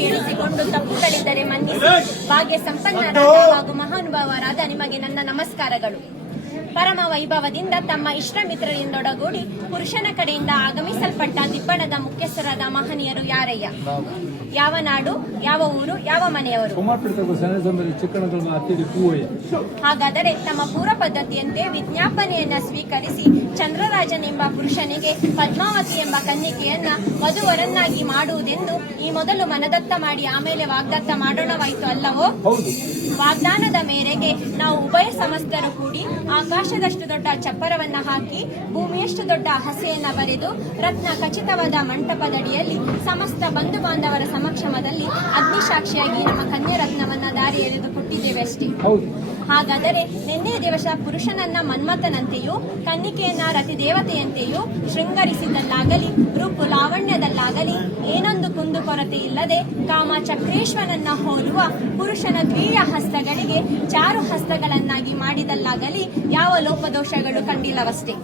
ಕೇಳಿಸಿಕೊಂಡು ತಪ್ಪುಗಳಿದ್ದರೆ ಮನ್ನಿಸಿ ಭಾಗ್ಯ ಸಂಪನ್ನರಾದ ಹಾಗೂ ಮಹಾನುಭಾವರಾದ ನಿಮಗೆ ನನ್ನ ನಮಸ್ಕಾರಗಳು. ಪರಮ ವೈಭವದಿಂದ ತಮ್ಮ ಇಷ್ಟ ಮಿತ್ರರಿಂದೊಡಗೂಡಿ ಪುರುಷನ ಕಡೆಯಿಂದ ಆಗಮಿಸಲ್ಪಟ್ಟ ದಿಬ್ಬಣದ ಮುಖ್ಯಸ್ಥರಾದ ಮಹನೀಯರು ಯಾರಯ್ಯ? ಯಾವ ನಾಡು, ಯಾವ ಊರು, ಯಾವ ಮನೆಯವರು? ಹಾಗಾದರೆ ತಮ್ಮ ಪೂರ್ವ ಪದ್ಧತಿಯಂತೆ ವಿಜ್ಞಾಪನೆಯನ್ನ ಸ್ವೀಕರಿಸಿ ಚಂದ್ರರಾಜನೆಂಬ ಪುರುಷನಿಗೆ ಪದ್ಮಾವತಿ ಎಂಬ ಕನ್ನಿಕೆಯನ್ನ ವಧುವರನ್ನಾಗಿ ಮಾಡುವುದೆಂದು ಈ ಮೊದಲು ಮನದತ್ತ ಮಾಡಿ ಆಮೇಲೆ ವಾಗ್ದತ್ತ ಮಾಡೋಣವಾಯಿತು ಅಲ್ಲವೋ? ವಾಗ್ದಾನದ ಮೇರೆಗೆ ನಾವು ಉಭಯ ಸಮಸ್ತರು ಕೂಡಿ ಆಕಾಶದಷ್ಟು ದೊಡ್ಡ ಚಪ್ಪರವನ್ನ ಹಾಕಿ ಭೂಮಿಯಷ್ಟು ದೊಡ್ಡ ಹಸೆಯನ್ನ ಬರೆದು ರತ್ನ ಖಚಿತವಾದ ಮಂಟಪದಡಿಯಲ್ಲಿ ಸಮಸ್ತ ಬಂಧು ಬಾಂಧವರ ಸಮಕ್ಷಮದಲ್ಲಿ ಅಗ್ನಿಸಾಕ್ಷಿಯಾಗಿ ನಮ್ಮ ಕನ್ಯಾ ರತ್ನವನ್ನ ದಾರಿ ಎಳೆದು ಕೊಟ್ಟಿದ್ದೇವೆ ಅಷ್ಟೇ. ಹಾಗಾದರೆ ನಿನ್ನೆ ದಿವಸ ಪುರುಷನನ್ನ ಮನ್ಮಥನಂತೆಯೂ ಕನ್ನಿಕೆಯನ್ನ ರತಿದೇವತೆಯಂತೆಯೂ ಶೃಂಗರಿಸಿದಲ್ಲಾಗಲಿ ರೂಪು ಲಾವಣ್ಯದಲ್ಲಾಗಲಿ ಏನೊಂದು ಕುಂದು ಕೊರತೆ ಇಲ್ಲದೆ ಕಾಮ ಚಕ್ರೇಶ್ವರನನ್ನ ಹೋಲುವ ಪುರುಷನ ದ್ವಿಯ ಹಸ್ತಗಳಿಗೆ ಚಾರು ಹಸ್ತಗಳನ್ನಾಗಿ ಮಾಡಿದಲ್ಲಾಗಲಿ ಯಾವ ಲೋಪದೋಷಗಳು ಕಂಡಿಲ್ಲವಷ್ಟೇ.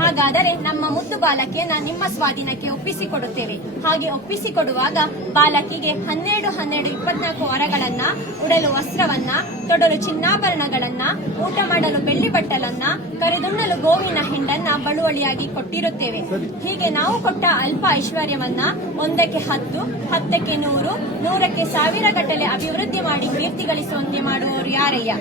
ಹಾಗಾದರೆ ನಮ್ಮ ಮುದ್ದು ಬಾಲಕಿಯನ್ನ ನಿಮ್ಮ ಸ್ವಾಧೀನಕ್ಕೆ ಒಪ್ಪಿಸಿಕೊಡುತ್ತೇವೆ. ಹಾಗೆ ಒಪ್ಪಿಸಿಕೊಡುವಾಗ ಬಾಲಕಿಗೆ 12-24 ವರಗಳನ್ನ, ಉಡಲು ವಸ್ತ್ರವನ್ನ, ತೊಡಲು ಚಿನ್ನಾಭರಣಗಳನ್ನ, ಊಟ ಮಾಡಲು ಬೆಳ್ಳಿ ಬಟ್ಟಲನ್ನ, ಕರೆದುಣ್ಣಲು ಗೋವಿನ ಹಿಂಡನ್ನ ಬಳುವಳಿಯಾಗಿ ಕೊಟ್ಟಿರುತ್ತೇವೆ. ಹೀಗೆ ನಾವು ಕೊಟ್ಟ ಅಲ್ಪ ಐಶ್ವರ್ಯವನ್ನ 1ಕ್ಕೆ 10, 10ಕ್ಕೆ 100, 100ಕ್ಕೆ 1000 ಗಟ್ಟಲೆ ಅಭಿವೃದ್ಧಿ ಮಾಡಿ ಕೀರ್ತಿ ಗಳಿಸುವಂತೆ ಮಾಡುವವರು ಯಾರಯ್ಯ?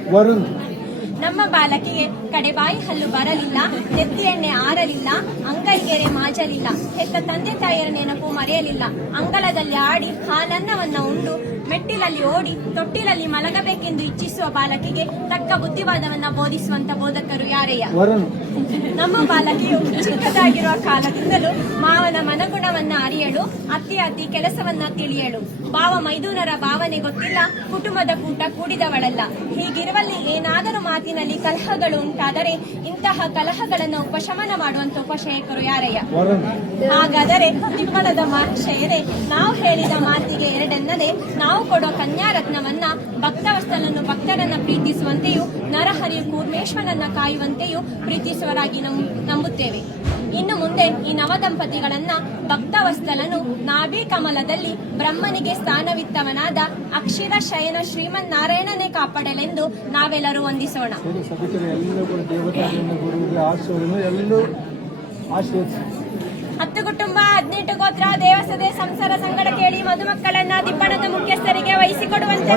ನಮ್ಮ ಬಾಲಕಿಗೆ ಕಡೆಬಾಯಿ ಹಲ್ಲು ಬರಲಿಲ್ಲ, ನೆತ್ತಿ ಎಣ್ಣೆ ಆರಲಿಲ್ಲ, ಅಂಗೈಗೆರೆ ಮಾಜಲಿಲ್ಲ, ಹೆತ್ತ ತಂದೆ ತಾಯಿಯರ ನೆನಪು ಮರೆಯಲಿಲ್ಲ, ಅಂಗಳದಲ್ಲಿ ಆಡಿ ಹಾಲನ್ನವನ್ನ ಉಂಡು ಮೆಟ್ಟಿಲಲ್ಲಿ ಓಡಿ ತೊಟ್ಟಿಲಲ್ಲಿ ಮಲಗಬೇಕೆಂದು ಇಚ್ಛಿಸುವ ಬಾಲಕಿಗೆ ತಕ್ಕ ಬುದ್ಧಿವಾದವನ್ನ ಬೋಧಿಸುವಂತ ಬೋಧಕರು ಯಾರಯ್ಯ? ನಮ್ಮ ಬಾಲಕಿಯು ಚಿಕ್ಕದಾಗಿರುವ ಕಾಲದಿಂದಲೂ ಮಾವನ ಮನಗುಣವನ್ನ ಅರಿಯಲು, ಅತ್ತಿ ಕೆಲಸವನ್ನ ತಿಳಿಯಲು, ಭಾವ ಮೈದುನರ ಭಾವನೆ ಗೊತ್ತಿಲ್ಲ, ಕುಟುಂಬದ ಕೂಟ ಕೂಡಿದವಳಲ್ಲ. ಹೀಗಿರುವಲ್ಲಿ ಏನಾದರೂ ಮಾತಿನಲ್ಲಿ ಕಲಹಗಳು ಉಂಟಾದರೆ ಇಂತಹ ಕಲಹಗಳನ್ನು ಉಪಶಮನ ಮಾಡುವಂತ ಉಪಶಯಕರು ಯಾರಯ್ಯ? ಹಾಗಾದರೆ ದಿಬ್ಬಣದ ಮಹಾಶಯರೇ, ನಾವು ಹೇಳಿದ ಮಾತಿಗೆ ಎರಡೆನ್ನದೆ ನಾವು ಕೊಡೋ ಕನ್ಯಾ ರತ್ನವನ್ನ ಭಕ್ತವಸ್ತಲನ್ನು ಭಕ್ತರನ್ನ ಪ್ರೀತಿಸುವಂತೆಯೂ ನರಹರಿಯು ಕೂರ್ಮೇಶ್ವರನ್ನ ಕಾಯುವಂತೆಯೂ ಪ್ರೀತಿಸುವರಾಗಿ ನಂಬುತ್ತೇವೆ. ಇನ್ನು ಮುಂದೆ ಈ ನವದಂಪತಿಗಳನ್ನ ಭಕ್ತವಸ್ತಲನು ನಾಭಿ ಕಮಲದಲ್ಲಿ ಬ್ರಹ್ಮನಿಗೆ ಸ್ಥಾನವಿತ್ತವನಾದ ಅಕ್ಷರ ಶಯನ ಶ್ರೀಮನ್ ನಾರಾಯಣನೇ ಕಾಪಾಡಲೆಂದು ನಾವೆಲ್ಲರೂ ವಂದಿಸೋಣ. 10 ಕುಟುಂಬ 18 ಗೋತ್ರ ದೇವಸದೆ ಸಂಸಾರ ಸಂಗಡ ಕೇಳಿ ಮಧುಮಕ್ಕಳನ್ನ ದಿಬ್ಬಣದ ಮುಖ್ಯಸ್ಥರಿಗೆ ವಹಿಸಿಕೊಡುವಂತೆ